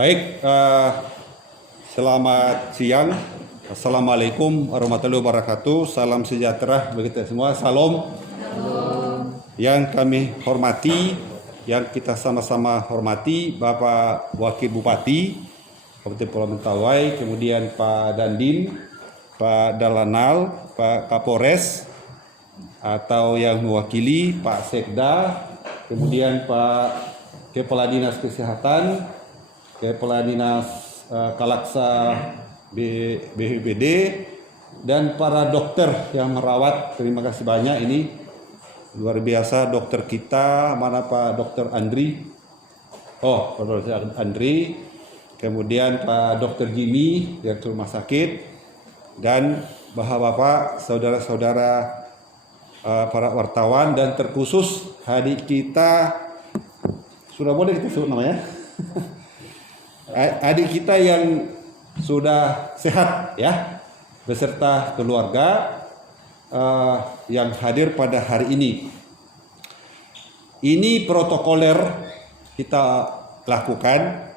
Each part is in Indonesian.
Baik, selamat siang. Assalamualaikum warahmatullahi wabarakatuh. Salam sejahtera bagi kita semua. Salam. Yang kami hormati, yang kita sama-sama hormati, Bapak Wakil Bupati Kabupaten Pulau Mentawai, kemudian Pak Dandim, Pak Dalanal, Pak Kapolres, atau yang mewakili Pak Sekda, kemudian Pak Kepala Dinas Kesehatan, Kepala Dinas Kalaksa BPBD, dan para dokter yang merawat. Terima kasih banyak, ini luar biasa dokter kita. Mana Pak Dokter Andri? Oh, Pak Dokter Andri. Kemudian Pak Dokter Jimmy dari rumah sakit, dan bapak-bapak, saudara-saudara, para wartawan, dan terkhusus adik kita, sudah boleh kita sebut namanya, adik kita yang sudah sehat ya, beserta keluarga yang hadir pada hari ini. Ini protokoler kita lakukan,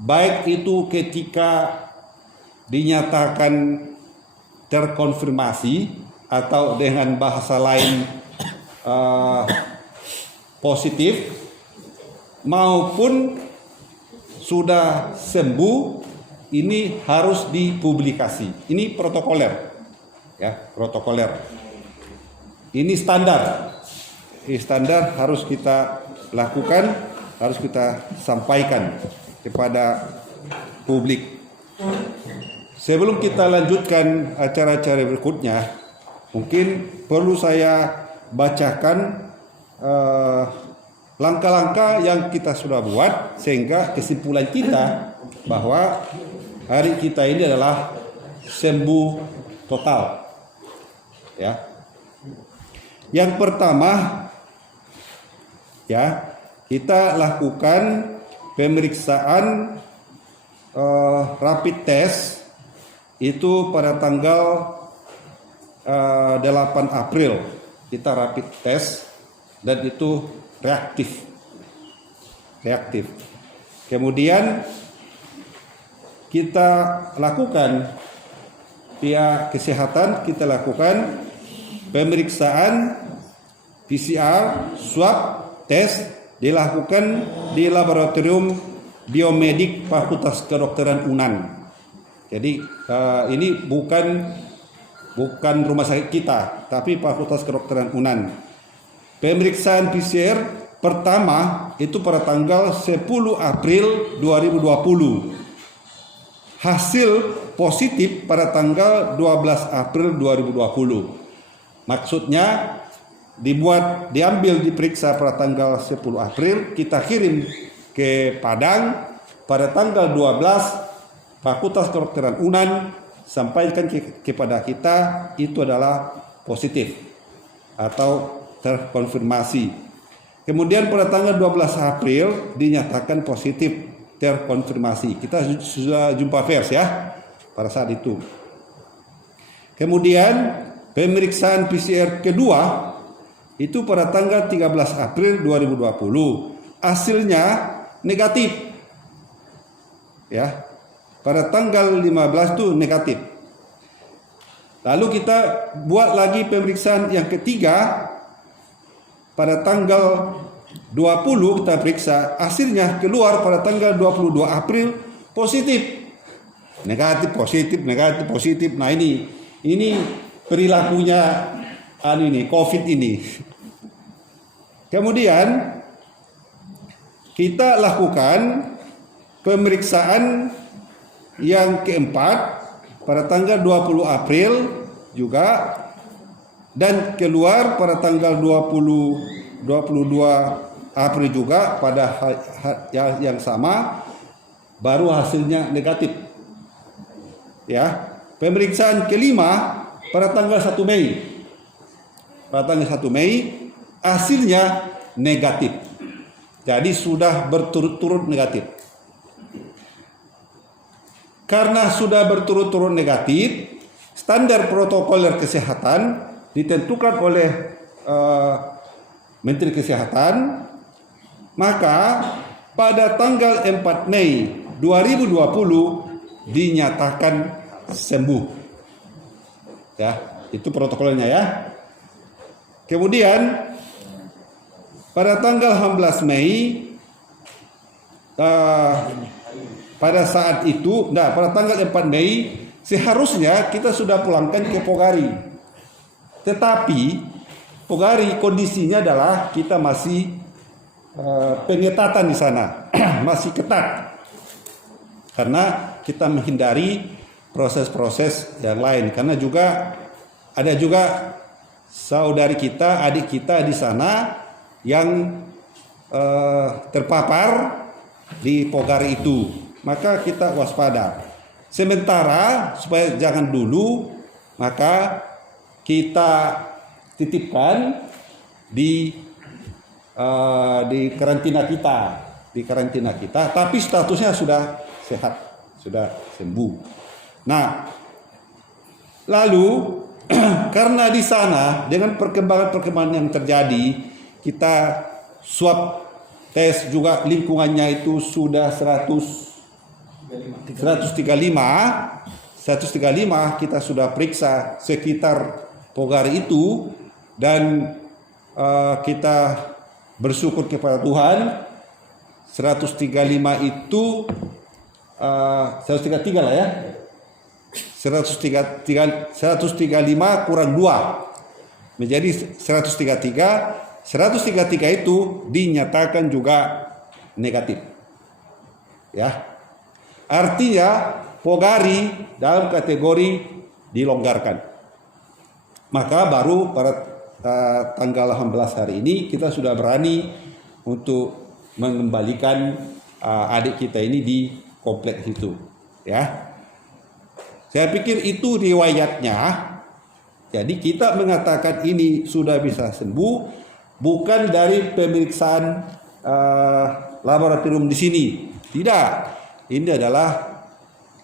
baik itu ketika dinyatakan terkonfirmasi atau dengan bahasa lain positif, maupun sudah sembuh, ini harus dipublikasi. Ini protokoler, ya, protokoler. Ini standar. Ini standar harus kita lakukan, harus kita sampaikan kepada publik. Sebelum kita lanjutkan acara-acara berikutnya, mungkin perlu saya bacakan langkah-langkah yang kita sudah buat, sehingga kesimpulan kita bahwa hari kita ini adalah sembuh total. Ya. Yang pertama, ya, kita lakukan pemeriksaan rapid test itu pada tanggal 8 April. Kita rapid test dan itu reaktif. Kemudian kita lakukan pihak kesehatan, kita lakukan pemeriksaan PCR, swab test dilakukan di laboratorium biomedik Fakultas Kedokteran UNAN. Jadi ini bukan rumah sakit kita, tapi Fakultas Kedokteran UNAN. Pemeriksaan PCR pertama itu pada tanggal 10 April 2020. Hasil positif pada tanggal 12 April 2020. Maksudnya diperiksa pada tanggal 10 April, kita kirim ke Padang pada tanggal 12, Fakultas Kedokteran UNAN sampaikan kepada kita itu adalah positif atau terkonfirmasi. Kemudian pada tanggal 12 April dinyatakan positif terkonfirmasi. Kita sudah jumpa pers ya pada saat itu. Kemudian pemeriksaan PCR kedua itu pada tanggal 13 April 2020. Hasilnya negatif. Ya. Pada tanggal 15 itu negatif. Lalu kita buat lagi pemeriksaan yang ketiga pada tanggal 20 kita periksa, hasilnya keluar pada tanggal 22 April positif. Negatif, positif. Nah ini perilakunya COVID ini. Kemudian kita lakukan pemeriksaan yang keempat pada tanggal 20 April juga, dan keluar pada tanggal 22 April juga pada yang sama, baru hasilnya negatif. Ya, pemeriksaan kelima pada tanggal 1 Mei. Pada tanggal 1 Mei hasilnya negatif. Jadi sudah berturut-turut negatif. Karena sudah berturut-turut negatif, standar protokoler kesehatan ditentukan oleh Menteri Kesehatan, maka pada tanggal 4 Mei 2020 dinyatakan sembuh. Ya, itu protokolnya ya. Kemudian pada tanggal 18 Mei pada saat itu, pada tanggal 4 Mei seharusnya kita sudah pulangkan ke Pogari. Tetapi Pogari kondisinya adalah kita masih pengetatan di sana, masih ketat. Karena kita menghindari proses-proses yang lain. Karena ada juga saudari kita, adik kita di sana yang terpapar di Pogari itu. Maka kita waspada. Sementara supaya jangan dulu, maka kita titipkan di karantina kita, tapi statusnya sudah sehat, sudah sembuh. Nah, lalu karena di sana dengan perkembangan yang terjadi, kita swab tes juga lingkungannya itu sudah 135 kita sudah periksa sekitar Pogari itu, dan kita bersyukur kepada Tuhan 135 itu 133 lah ya, 135 kurang 2 menjadi 133 itu dinyatakan juga negatif ya. Artinya Pogari dalam kategori dilonggarkan. Maka baru pada tanggal 18 hari ini kita sudah berani untuk mengembalikan adik kita ini di kompleks itu ya. Saya pikir itu riwayatnya. Jadi kita mengatakan ini sudah bisa sembuh bukan dari pemeriksaan laboratorium di sini. Tidak. Ini adalah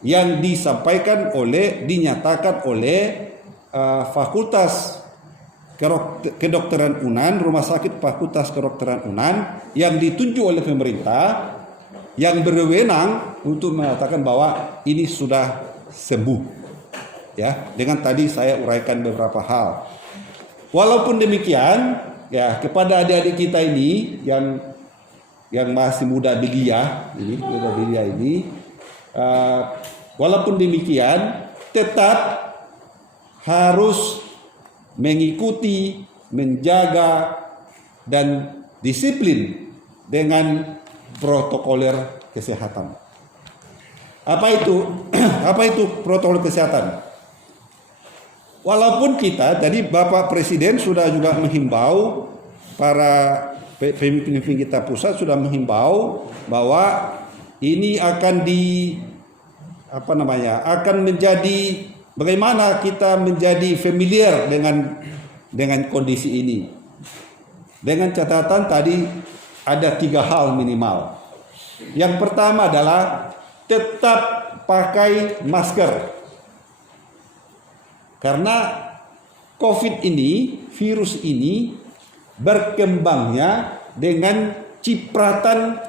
yang dinyatakan oleh Fakultas Kedokteran UNAN, Rumah Sakit Fakultas Kedokteran UNAN yang ditunjuk oleh pemerintah yang berwenang untuk mengatakan bahwa ini sudah sembuh. Ya, dengan tadi saya uraikan beberapa hal. Walaupun demikian, ya kepada adik-adik kita ini yang masih muda belia ini, walaupun demikian tetap harus mengikuti, menjaga dan disiplin dengan protokoler kesehatan. Apa itu protokol kesehatan? Walaupun kita tadi Bapak Presiden sudah juga menghimbau, para pemimpin kita pusat sudah menghimbau bahwa ini akan akan menjadi bagaimana kita menjadi familiar dengan kondisi ini. Dengan catatan tadi ada 3 hal minimal. Yang pertama adalah tetap pakai masker. Karena COVID ini, virus ini berkembangnya dengan cipratan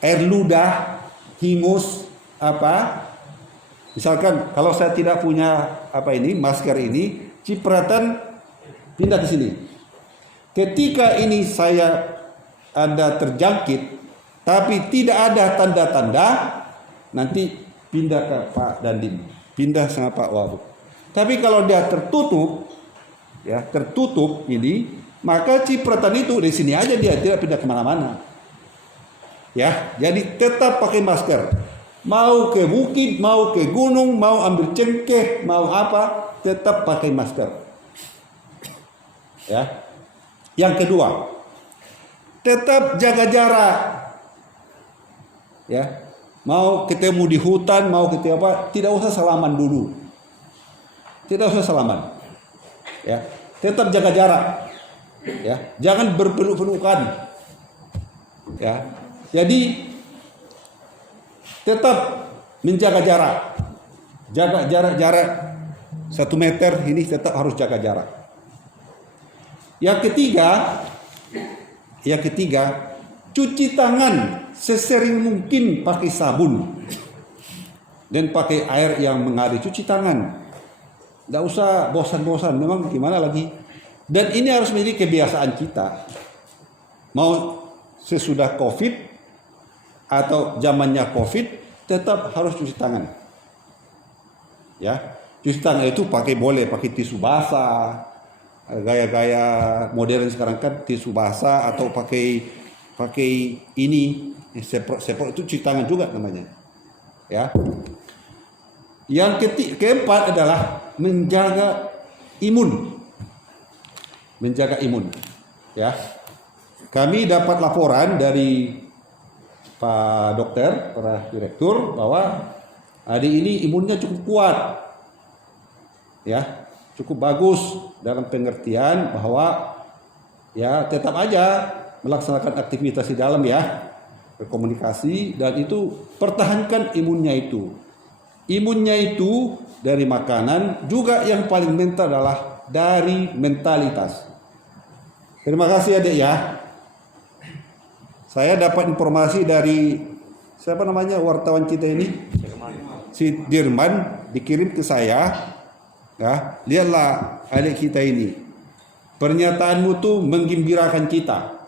air ludah, hingus, misalkan kalau saya tidak punya masker ini, cipratan pindah ke sini. Ketika ini saya ada terjangkit, tapi tidak ada tanda-tanda, nanti pindah ke Pak Dandim, pindah sama Pak Wagub. Tapi kalau dia tertutup ini, maka cipratan itu di sini aja, dia tidak pindah kemana-mana. Ya, jadi tetap pakai masker. Mau ke bukit, mau ke gunung, mau ambil cengkeh, mau apa, tetap pakai masker. Ya. Yang kedua, tetap jaga jarak. Ya. Mau ketemu di hutan, mau ketemu tidak usah salaman dulu. Tidak usah salaman. Ya. Tetap jaga jarak. Ya. Jangan berpeluk-pelukan. Ya. Jadi tetap menjaga jarak. Jaga jarak 1 meter, ini tetap harus jaga jarak. Yang ketiga, cuci tangan sesering mungkin pakai sabun dan pakai air yang mengalir. Cuci tangan, nggak usah bosan-bosan. Memang gimana lagi? Dan ini harus menjadi kebiasaan kita. Mau sesudah COVID atau zamannya COVID, tetap harus cuci tangan. Ya, cuci tangan itu boleh pakai tisu basah. Gaya-gaya modern sekarang kan tisu basah atau pakai ini semprot itu cuci tangan juga namanya. Ya. Yang keempat adalah menjaga imun. Menjaga imun. Ya. Kami dapat laporan dari Pak Dokter, para direktur, bahwa adik ini imunnya cukup kuat. Ya, cukup bagus dalam pengertian bahwa ya tetap aja melaksanakan aktivitas di dalam ya, berkomunikasi, dan itu pertahankan imunnya itu. Imunnya itu dari makanan, juga yang paling penting adalah dari mentalitas. Terima kasih adik ya. Saya dapat informasi dari siapa namanya wartawan kita ini, si Dirman, dikirim ke saya. Ya, lihatlah adik kita ini. Pernyataanmu tuh menggembirakan kita.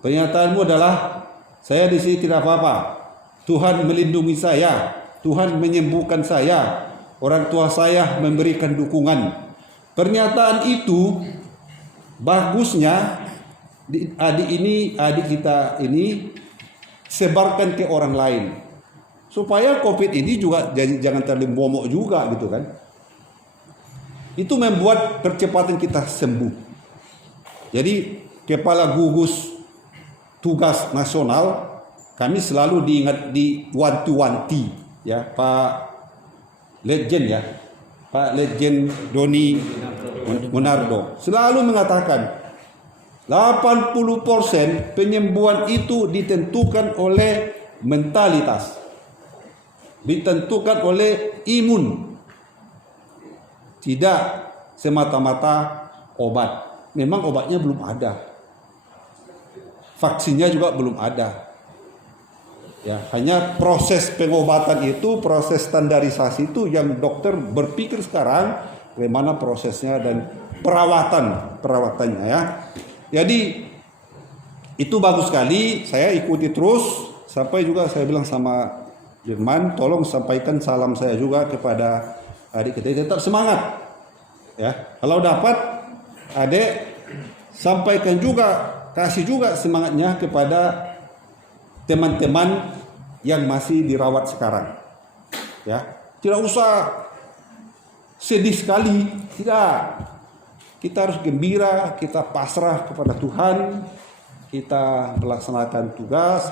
Pernyataanmu adalah saya di sini tidak apa-apa. Tuhan melindungi saya. Tuhan menyembuhkan saya. Orang tua saya memberikan dukungan. Pernyataan itu bagusnya adik kita ini sebarkan ke orang lain. Supaya COVID ini juga jangan terlalu momok juga gitu kan. Itu membuat percepatan kita sembuh. Jadi kepala gugus tugas nasional kami selalu diwanti-wanti ya Pak Letjen ya, Pak Letjen Doni Monardo selalu mengatakan 80% penyembuhan itu ditentukan oleh mentalitas, ditentukan oleh imun. Tidak semata-mata obat. Memang obatnya belum ada. Vaksinnya juga belum ada. Ya, hanya proses pengobatan itu, proses standarisasi itu yang dokter berpikir sekarang bagaimana prosesnya dan perawatannya ya. Jadi itu bagus sekali, saya ikuti terus sampai juga saya bilang sama Dirman, tolong sampaikan salam saya juga kepada adik kita, tetap semangat. Ya, kalau dapat adik sampaikan juga, kasih juga semangatnya kepada teman-teman yang masih dirawat sekarang. Ya, tidak usah sedih sekali, tidak. Kita harus gembira, kita pasrah kepada Tuhan, kita melaksanakan tugas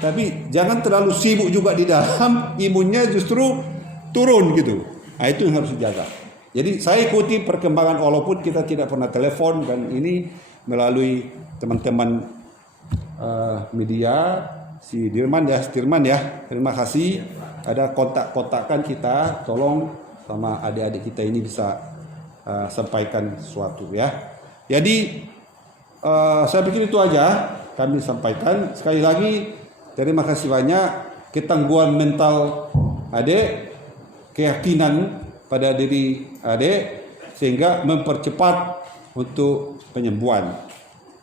tapi jangan terlalu sibuk juga di dalam, imunnya justru turun gitu. Nah, itu yang harus dijaga. Jadi saya ikuti perkembangan walaupun kita tidak pernah telepon, dan ini melalui teman-teman media, si Dirman ya, terima kasih. Ada kontak-kontakan kita, tolong sama adik-adik kita ini bisa sampaikan sesuatu ya. Jadi saya pikir itu aja kami sampaikan. Sekali lagi terima kasih banyak, ketangguhan mental adik, keyakinan pada diri adik sehingga mempercepat untuk penyembuhan.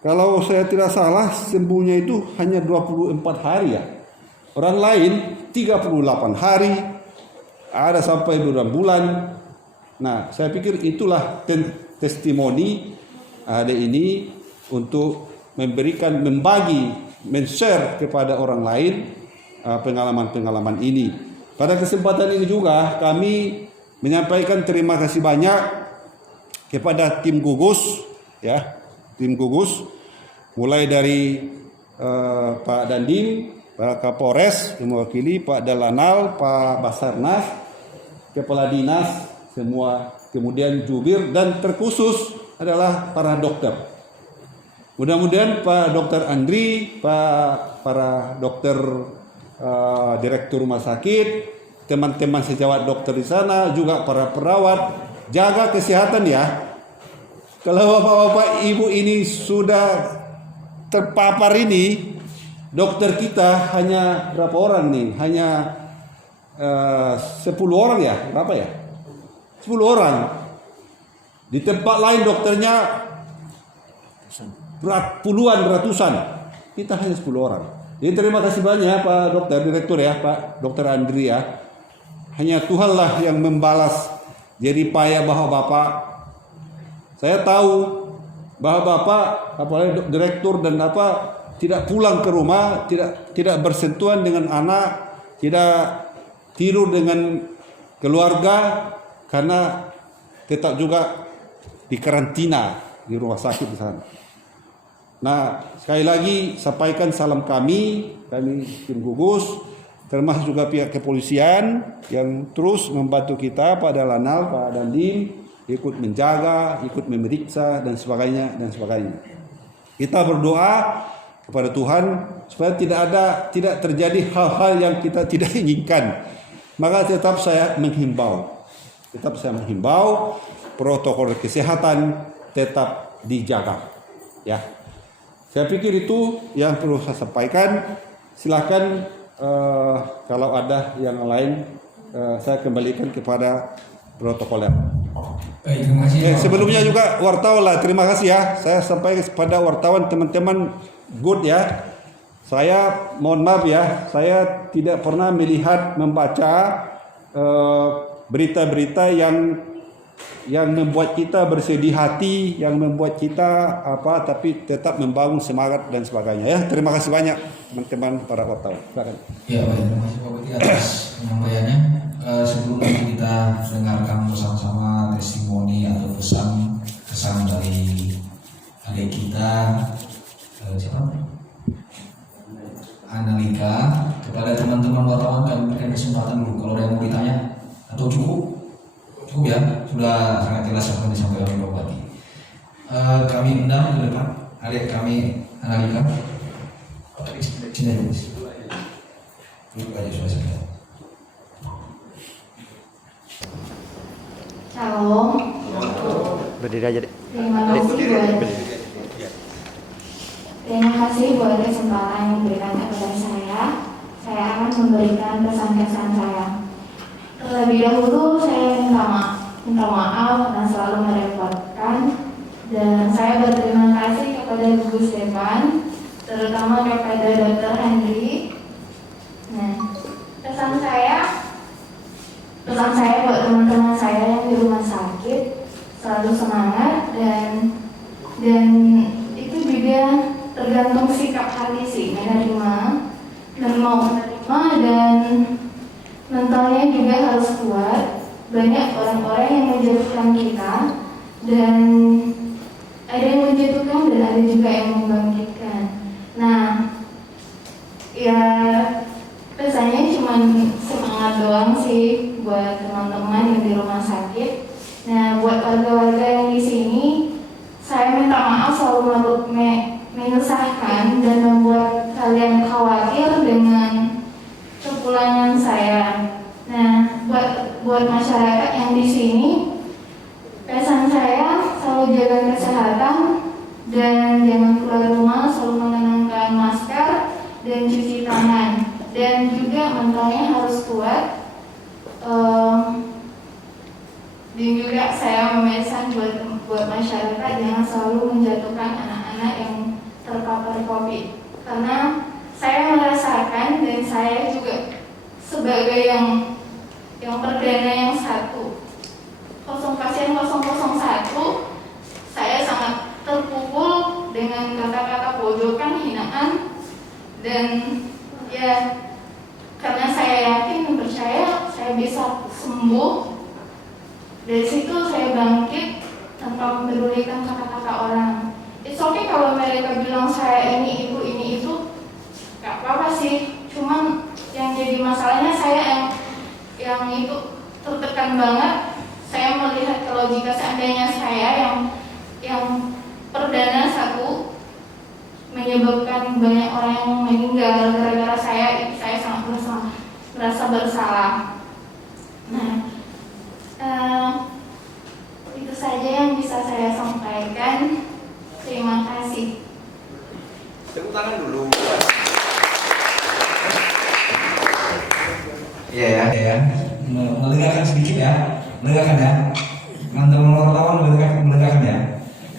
Kalau saya tidak salah sembuhnya itu hanya 24 hari ya. Orang lain 38 hari, ada sampai bulan-bulan. Nah, saya pikir itulah testimoni adik ini untuk membagi, men-share kepada orang lain pengalaman-pengalaman ini. Pada kesempatan ini juga kami menyampaikan terima kasih banyak kepada tim gugus ya, tim gugus mulai dari Pak Dandim, Pak Kapolres yang mewakili, Pak Dalanal, Pak Basarnas, Kepala Dinas semua, kemudian jubir, dan terkhusus adalah para dokter. Mudah-mudahan Pak Dokter Andri, para dokter direktur rumah sakit, teman-teman sejawat dokter di sana, juga para perawat, jaga kesehatan ya. Kalau bapak-bapak ibu ini sudah terpapar ini, dokter kita hanya berapa orang nih? Hanya 10 orang ya? Berapa ya? 10 orang. Di tempat lain dokternya puluhan, ratusan. Kita hanya 10 orang. Jadi terima kasih banyak Pak Dokter, Direktur ya, Pak Dokter Andri ya. Hanya Tuhanlah yang membalas jerih payah Bapak-Bapak. Saya tahu bahwa Bapak, apalagi Direktur dan tidak pulang ke rumah, tidak bersentuhan dengan anak, tidak tidur dengan keluarga, karena tetap juga di karantina di rumah sakit di sana. Nah, sekali lagi sampaikan salam kami tim gugus, termasuk juga pihak kepolisian yang terus membantu kita, Pak Dalanal, Pak Dandim, ikut menjaga, ikut memeriksa dan sebagainya. Kita berdoa kepada Tuhan supaya tidak terjadi hal-hal yang kita tidak inginkan. Maka tetap saya menghimbau protokol kesehatan tetap dijaga. Ya. Saya pikir itu yang perlu saya sampaikan. Silakan kalau ada yang lain saya kembalikan kepada protokoler. Baik, terima kasih. Sebelumnya juga wartawan lah, terima kasih ya. Saya sampaikan kepada wartawan teman-teman good ya. Saya mohon maaf ya, saya tidak pernah membaca berita-berita yang membuat kita bersedih hati, yang membuat kita tapi tetap membangun semangat dan sebagainya ya. Terima kasih banyak teman-teman para wartawan. Silakan. Ya, baik, terima kasih Pak Bupati atas penyampaiannya. Sebelum nanti kita dengarkan bersama-sama testimoni atau kesan dari adik kita Analika, kepada teman-teman wartawan kami berikan kesempatan dulu kalau ada yang mau ditanya atau cukup ya, sudah sangat jelas apa yang disampaikan oleh Pak Bupati. Kami undang ke depan adik kami Analika. Sini dulu. Duduk aja sudah. Shalom. Berdiri aja deh. Terima kasih buat kesempatan yang diberikan kepada saya. Saya akan memberikan pesan-pesan saya. Terlebih dahulu saya minta maaf karena selalu merepotkan, dan saya berterima kasih kepada Gugus Depan, terutama kepada Dr. Henry. Nah, pesan saya buat teman-teman saya yang di rumah sakit, selalu semangat, dan itu juga tergantung sikap hati sih, menerima dan mau menerima, dan mentalnya juga harus kuat. Banyak orang-orang yang menjatuhkan kita, dan ada yang menjatuhkan dan ada juga yang membangkitkan. Nah, ya pesannya cuma semangat doang sih buat teman-teman yang di rumah sakit. Nah, buat warga-warga yang di sini, saya minta maaf selalu menyusahkan dan membuat kalian khawatir dengan kepulangan saya. Nah, buat masyarakat yang di sini, pesan saya selalu jaga kesehatan dan jangan keluar rumah, selalu mengenakan masker dan cuci tangan, dan juga mentalnya harus kuat. Dan juga saya memesan buat masyarakat jangan selalu menjatuhkan anak-anak yang terpapar COVID, karena saya merasakan, dan saya juga sebagai yang perdana yang pasien 001, saya sangat terpukul dengan kata-kata pojokan, hinaan, dan ya karena saya yakin dan percaya saya bisa sembuh. Dari situ saya bangkit tanpa mempedulikan kata-kata orang. It's okay kalau mereka bilang saya ini itu, gak apa-apa sih. Cuman yang jadi masalahnya saya yang itu tertekan banget. Saya melihat kalau jika seandainya saya yang perdana satu menyebabkan banyak orang yang meninggal gara-gara saya sangat merasa bersalah. Nah, itu saja yang bisa saya sampaikan. Terima kasih. Tepuk tangan dulu. Iya ya. Melegakan sedikit ya. Melegakan ya. Teman-teman wartawan melegakan ya.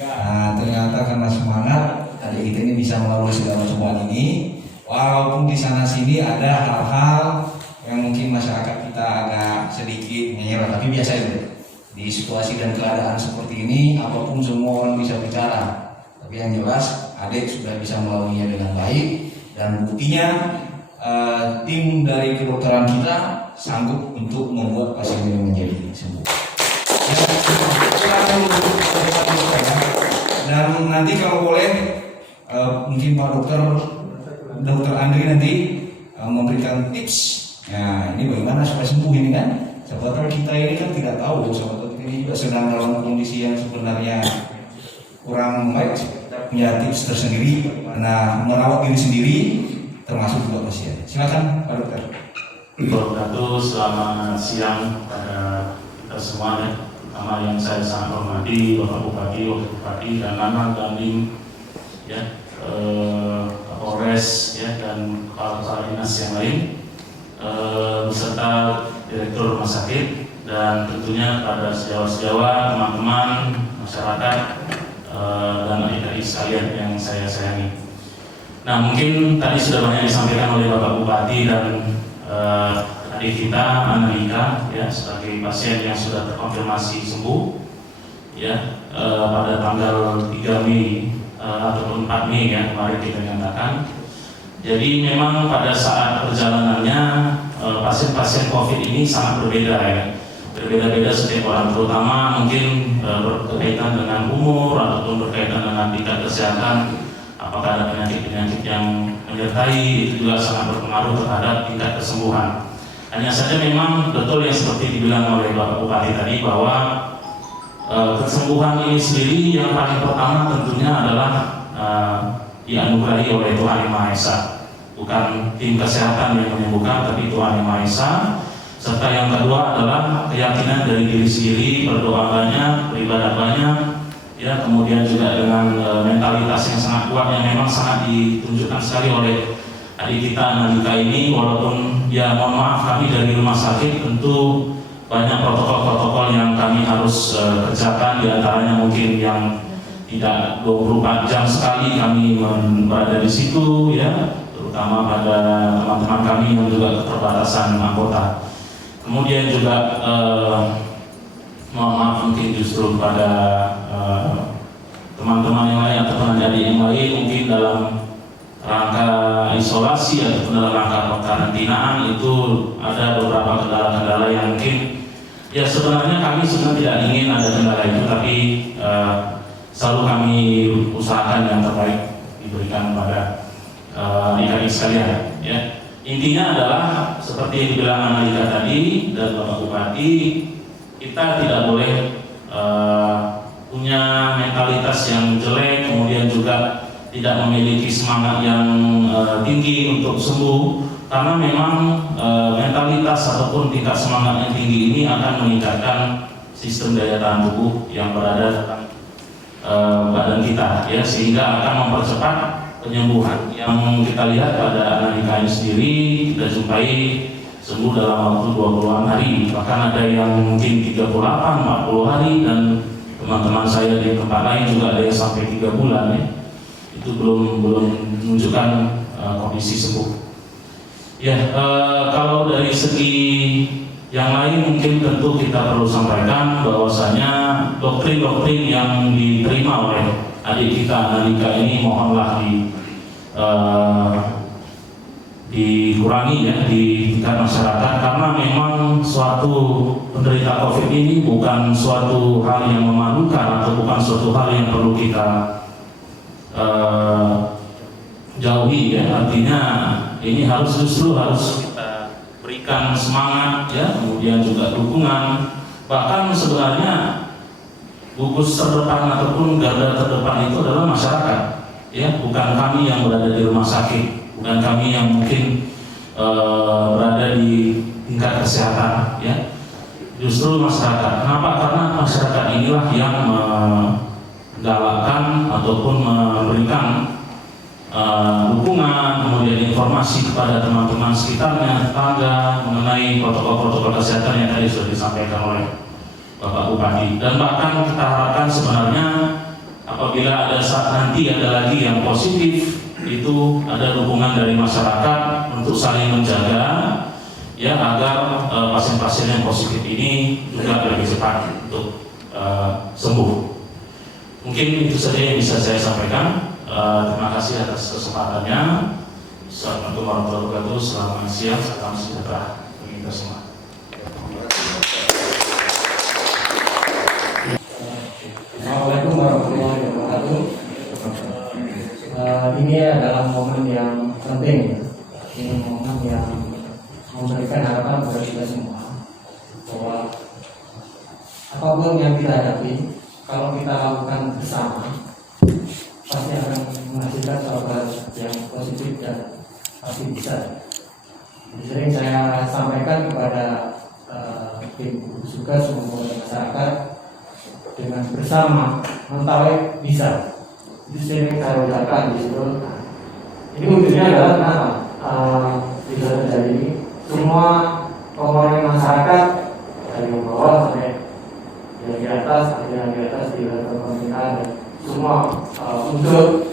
Nah, ternyata karena semangat adik kita ini bisa melalui segala cobaan ini, walaupun di sana sini ada hal-hal yang mungkin masyarakat kita agak sedikit ngeyel, tapi biasa itu. Di situasi dan keadaan seperti ini, apapun semua orang bisa bicara. Tapi yang jelas, adik sudah bisa melaluinya dengan baik, dan buktinya tim dari kedokteran kita sanggup untuk membuat pasien ini menjadi sembuh. Dan nanti kalau boleh, mungkin Pak Dokter Andri nanti memberikan tips. Nah, ini bagaimana supaya sembuh ini kan? Sebab kita ini kan tidak tahu, sebab ini juga sedang dalam kondisi yang sebenarnya kurang baik. Kita punya tips tersendiri, bagaimana merawat diri sendiri, termasuk juga pasien. Silakan Pak Dokter. Wabarakatuh, selamat siang pada kita semua ya. Terutama yang saya sangat hormati Bapak Bupati, Wakil Bupati dan Lanal Dandim ya, Kapolres ya, dan kepala dinas yang lain, beserta Direktur Rumah Sakit, dan tentunya pada sejawat-sejawat, teman-teman, masyarakat, dan adik-adik sekalian yang saya sayangi. Nah, mungkin tadi sudah banyak disampaikan oleh Bapak Bupati dan adik kita Analika ya, sebagai pasien yang sudah terkonfirmasi sembuh ya, pada tanggal 3 Mei ataupun 4 Mei ya kemarin kita nyatakan. Jadi memang pada saat perjalanannya pasien-pasien COVID ini sangat berbeda ya, berbeda-beda setiap orang, terutama mungkin berkaitan dengan umur ataupun berkaitan dengan tingkat kesehatan. Apakah ada penyakit-penyakit yang menyertai, itu juga sangat berpengaruh terhadap tingkat kesembuhan. Hanya saja memang betul yang seperti dibilang oleh Bapak Bupati tadi, bahwa kesembuhan ini sendiri yang paling pertama tentunya adalah dianugerahi oleh Tuhan Yang Maha Esa. Bukan tim kesehatan yang menyembuhkan, tapi Tuhan Yang Maha Esa. Serta yang kedua adalah keyakinan dari diri sendiri, berdoa banyak, beribadah banyak, ya, kemudian juga dengan mentalitas yang sangat kuat yang memang sangat ditunjukkan sekali oleh adik kita Analika ini. Walaupun ya mohon maaf, kami dari rumah sakit tentu banyak protokol-protokol yang kami harus kerjakan, diantaranya mungkin yang tidak 24 jam sekali kami berada di situ ya, terutama pada teman-teman kami yang juga keterbatasan anggota. Kemudian juga mohon maaf mungkin justru pada teman-teman yang lain atau adik yang lain mungkin dalam rangka isolasi atau dalam rangka karantinaan itu ada beberapa kendala-kendala yang mungkin ya sebenarnya kami sebenarnya tidak ingin ada kendala itu, tapi selalu kami usahakan yang terbaik diberikan kepada adik-adik sekalian ya. Intinya adalah seperti yang dibilang Analika tadi dan Bapak Bupati, kita tidak boleh punya mentalitas yang jelek, kemudian juga tidak memiliki semangat yang tinggi untuk sembuh, karena memang mentalitas ataupun tingkat semangat yang tinggi ini akan meningkatkan sistem daya tahan tubuh yang berada dalam badan kita ya, sehingga akan mempercepat penyembuhan yang kita lihat pada Analika ini sendiri. Kita jumpai sembuh dalam waktu 20-an hari, bahkan ada yang mungkin 38, 40 hari, dan teman-teman saya di tempat lain juga ada yang sampai 3 bulan ya. Itu belum menunjukkan kondisi sembuh. Ya, kalau dari segi yang lain mungkin tentu kita perlu sampaikan bahwasanya doktrin-doktrin yang diterima oleh adik kita Analika ini mohonlah dikurangi ya di tingkat masyarakat, karena memang suatu penderita COVID ini bukan suatu hal yang memalukan atau bukan suatu hal yang perlu kita jauhi ya. Artinya ini justru harus kita berikan semangat ya, kemudian juga dukungan. Bahkan sebenarnya gugus terdepan ataupun garda terdepan itu adalah masyarakat ya, bukan kami yang berada di rumah sakit, bukan kami yang mungkin berada di tingkat kesehatan ya, justru masyarakat. Kenapa? Karena masyarakat inilah yang menggalakkan ataupun memberikan dukungan, kemudian informasi kepada teman-teman sekitarnya, tetangga mengenai protokol-protokol kesehatan yang tadi sudah disampaikan oleh Bapak Bupati. Dan bahkan kita harapkan sebenarnya apabila ada saat nanti ada lagi yang positif, itu ada dukungan dari masyarakat untuk saling menjaga ya agar pasien-pasien yang positif ini juga lebih cepat untuk sembuh. Mungkin itu saja yang bisa saya sampaikan. Terima kasih atas kesempatannya. Assalamualaikum warahmatullahi wabarakatuh. Selamat siang, salam sejahtera bagi kita semua. Assalamualaikum warahmatullahi wabarakatuh. Ini adalah momen yang penting, ini momen yang memberikan harapan kepada kita semua bahwa apapun yang kita hadapi, kalau kita lakukan bersama, pasti akan menghasilkan suatu yang positif dan pasti bisa. Sering saya sampaikan kepada tim gugus tugas maupun masyarakat, dengan bersama mentawai bisa. Itu sering saya ucapkan di situ. Ini wujudnya adalah kenapa bisa terjadi ini. Semua komponen masyarakat dari yang bawah sampai yang di atas, di atas di level pemerintahan dan semua unsur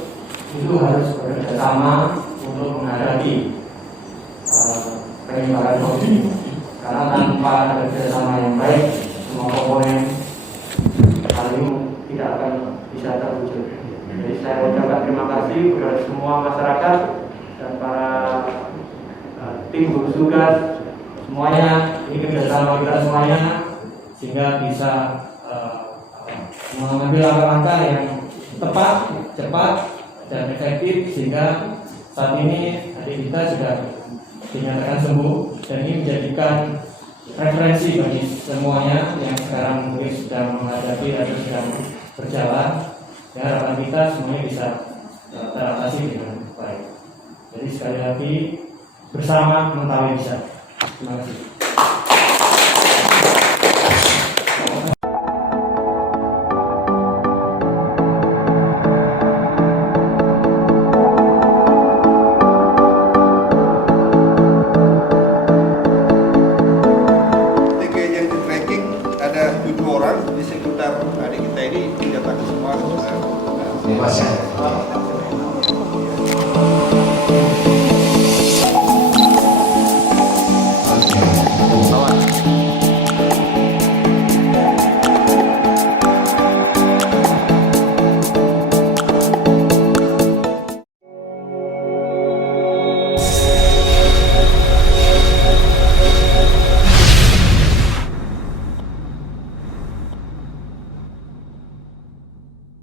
itu harus bekerja sama untuk menghadapi penyebaran COVID ini. Karena tanpa ada kerjasama yang baik, semua komponen hal ini tidak akan bisa terwujud. Jadi saya ucapkan terima kasih kepada semua masyarakat dan para tim gugus tugas semuanya. Ini kerjasama kita semuanya sehingga bisa mengambil langkah-langkah yang tepat, cepat, dan efektif sehingga saat ini adik kita sudah dinyatakan sembuh dan ini menjadikan referensi bagi semuanya yang sekarang mungkin sedang menghadapi atau sedang berjalan. Ya, harapan kita semuanya bisa teratasi dengan baik. Jadi sekali lagi bersama mentawai bisa. Terima kasih. Ada 7 orang di sekitar adik kita ini dinyatakan semua. Bebas ya.